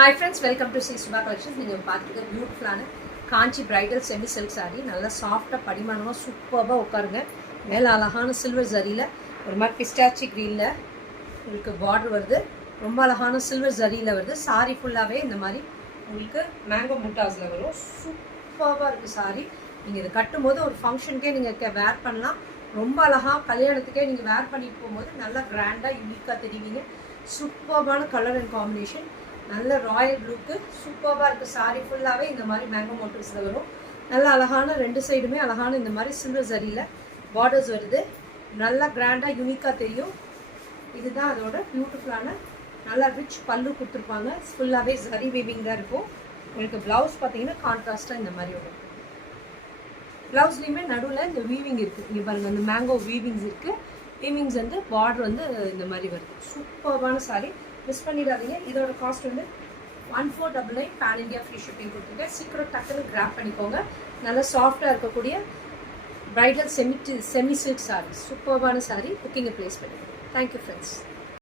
Hi friends, welcome to Sri Subha Collections. நீங்கள் பார்த்துட்டு பியூட்டிஃபுல்லான காஞ்சி பிரைடல் செமி சில்க் சாரீ நல்லா சாஃப்டாக படிமானமாக சூப்பராக உட்காருங்க. மேலே அழகான சில்வர் ஜரியில் ஒரு மாதிரி பிஸ்டாச்சி க்ரீனில் உங்களுக்கு பார்டர் வருது. ரொம்ப அழகான சில்வர் ஜரியில் வருது. சாரீ ஃபுல்லாகவே இந்த மாதிரி உங்களுக்கு மேங்கோ முட்டாஸில் வரும். சூப்பராக இருக்குது சாரீ. நீங்கள் இதை கட்டும் போது ஒரு ஃபங்க்ஷனுக்கே நீங்கள் வேர் பண்ணலாம். ரொம்ப அழகாக கல்யாணத்துக்கே நீங்கள் வேர் பண்ணிட்டு போகும்போது நல்லா கிராண்டாக யூனிக்காக தெரிவிங்க. சூப்பரான கலர் அண்ட் காம்பினேஷன், நல்ல ராயல் ப்ளூக்கு சூப்பராக இருக்குது. சாரீ ஃபுல்லாகவே இந்த மாதிரி மேங்கோ மோட்டிவ்ஸில் வரும். நல்ல அழகான ரெண்டு சைடுமே அழகான இந்த மாதிரி சில்வர் ஜரியில் பார்டர்ஸ் வருது. நல்லா கிராண்டாக யூனிக்காக தெரியும். இதுதான் அதோட பியூட்டிஃபுல்லான நல்லா ரிச் பல்லு கொடுத்துருப்பாங்க. ஃபுல்லாகவே ஜரி வீவிங் தான் இருக்கும். உங்களுக்கு ப்ளவுஸ் பார்த்தீங்கன்னா கான்ட்ராஸ்ட்டாக இந்த மாதிரி வரும். ப்ளவுஸ்லேயுமே நடுவில் இந்த வீவிங் இருக்குது. இங்கே பாருங்கள், இந்த மேங்கோ வீவிங்ஸ் இருக்குது. வீவிங்ஸ் வந்து பார்டர் வந்து இந்த மாதிரி வருது. சூப்பரான சாரீ, மிஸ் பண்ணிடாதீங்க. இதோட காஸ்ட் வந்து 1499 பேன் இண்டியா ஃப்ரீ ஷிப்பிங் கொடுத்துருக்கேன். சீக்கிரம் டக்குன்னு கிராப் பண்ணிக்கோங்க. நல்லா சாஃப்டாக இருக்கக்கூடிய பிரைடல் செமி சில்க் சாரீ, சூப்பரான சாரீ. புக்கிங்கை ப்ளேஸ் பண்ணிக்கோங்க. Thank you friends.